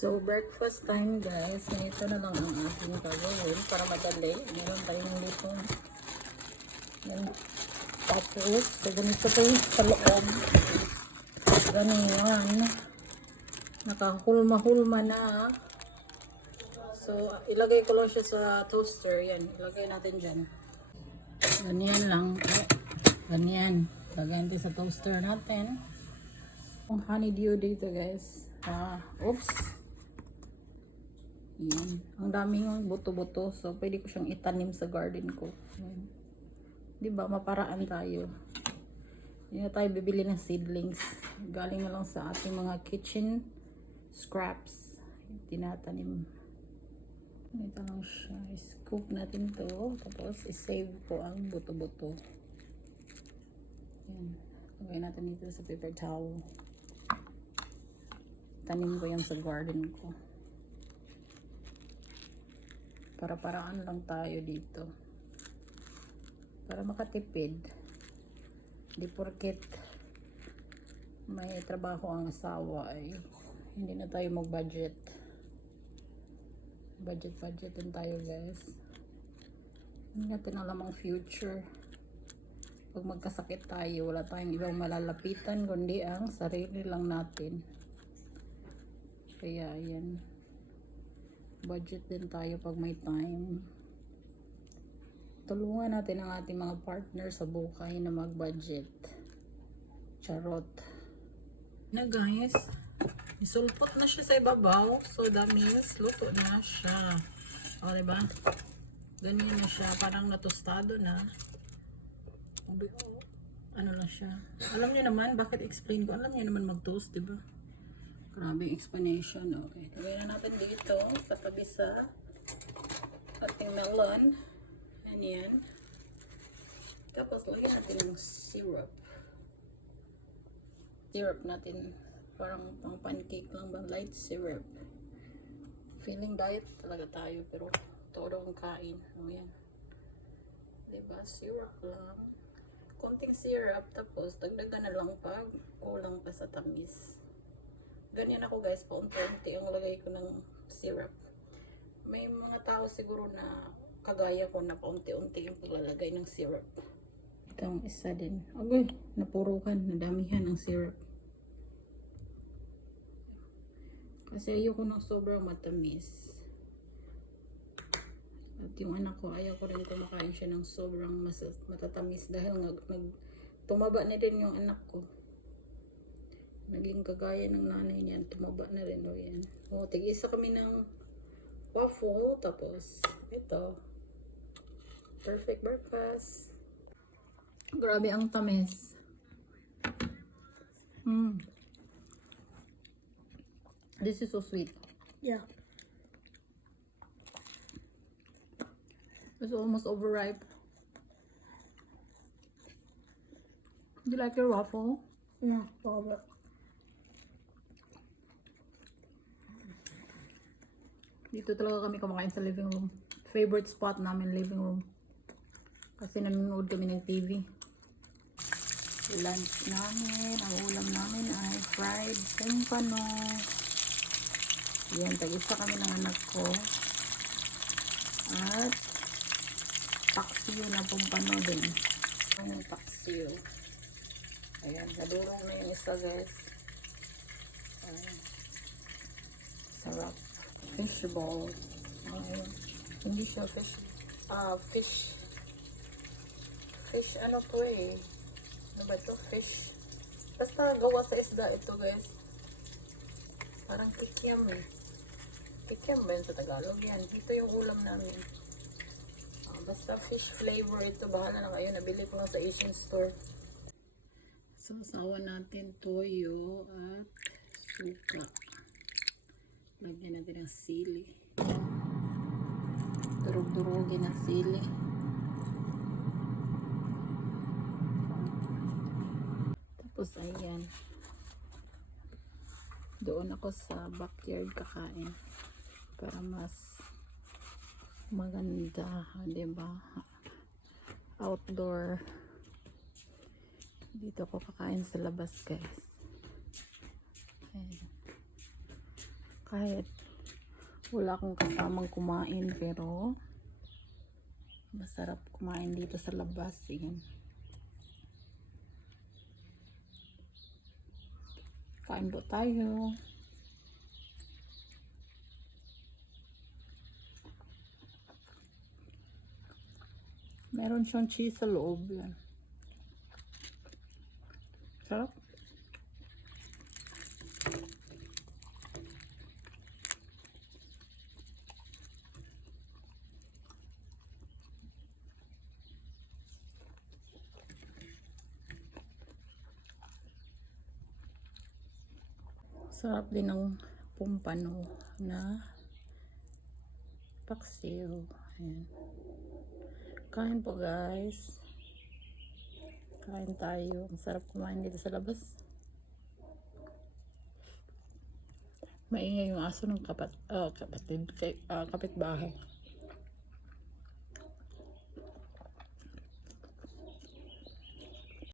So, breakfast time guys. Ito na lang ang ating gagawin para madali. Meron tayo ng lipong. Yan. Tapos, so ganito po yung sa loob. Ganyan. Nakahulma-hulma na. So, ilagay ko lang siya sa toaster. Yan, ilagay natin dyan. Ganyan lang. Ganyan. Lagay natin sa toaster natin. Ang honeydew dito guys. Ah, oops. Yan. Ang daming buto-buto. So, pwede ko siyang itanim sa garden ko. Yan. Di ba? Maparaan tayo. Hindi tayo bibili ng seedlings. Galing na lang sa ating mga kitchen scraps. Tinatanim. Ito lang siya. Scoop natin to. Tapos, isave ko ang buto-buto. Yan. Lagay natin dito sa paper towel. Tanim ko yan sa garden ko. Para-paraan lang tayo dito. Para makatipid. Di porket may trabaho ang asawa ay hindi na tayo mag-budget. Budget-budget din tayo guys. Hindi natin alam future. Pag magkasakit tayo, wala tayong ibang malalapitan kundi ang sarili lang natin. Kaya yan. Budget din tayo pag may time. Tulungan natin ang ating mga partner sa buhay na mag-budget. Charot. Na guys, isulpot na siya sa ibabaw. So that means luto na siya. O, diba? Ganyan na siya. Parang natostado na. Ano lang siya. Alam niyo naman, bakit explain ko? Alam niyo naman mag-toast, diba? Grabe explanation. Okay. Lagay na natin dito. Katabi sa ating melon. Yan yan. Tapos lagyan natin ng syrup. Syrup natin. Parang pang pancake lang ba? Light syrup. Feeling diet talaga tayo. Pero todo ang kain. O yan. Diba? Syrup lang. Konting syrup. Tapos dagdagan na lang pag kulang pa sa tamis. Ganyan ako guys, paunti-unti ang lagay ko ng syrup. May mga tao siguro na kagaya ko na paunti-unti yung paglalagay ng syrup. Itong isa din. Agoy, napurukan, nadamihan ng syrup. Kasi ayoko ng sobrang matamis. At yung anak ko, ayaw ko rin kumakain siya ng sobrang matatamis dahil nag, nag tumaba na din yung anak ko naging kagaya ng nanay niyan, tumaba na rin o yan. O, tig-isa kami ng waffle, tapos, ito, perfect breakfast. Grabe ang tamis. Mm. This is so sweet. Yeah. It's almost overripe. Do you like your waffle? Yeah, Robert. Dito talaga kami kumakain sa living room. Favorite spot namin, living room. Kasi nanonood kami ng TV. Lunch namin, ang ulam namin ay fried pumpano. Yan, tag-isa kami ng anak ko. At paksiyo na pumpano din. Ang paksiyo. Ayan, nadurong na yung isa guys. Ayan. Sarap. Fish ball. Ayan. Hindi siya fish. Ah, fish. Fish ano to eh. Ano ba to? Fish. Basta gawa sa isda ito guys. Parang kikiam eh. Kikiam ba yun sa Tagalog? Yan. Ito yung ulam namin. Ah, basta fish flavor ito. Bahala na kayo. Nabili ko lang sa Asian store. Sasawa natin toyo at suka. Lagyan natin ng sili. Durog-durugin ng sili. Tapos ayan. Doon ako sa backyard kakain. Para mas maganda, 'di ba? Outdoor. Dito ako kakain sa labas, guys. Ayan. Kahit wala akong kasamang kumain pero masarap kumain dito sa labas. Yan. Kain po tayo. Meron siyang cheese sa loob yan. Sarap. Sarap din ng pumpano na paksiw. Ayan. Kain po guys. Kain tayo. Ang sarap kumain dito sa labas. Maingay yung aso ng kapat, ah, kapatid, kay, ah, kapitbahay.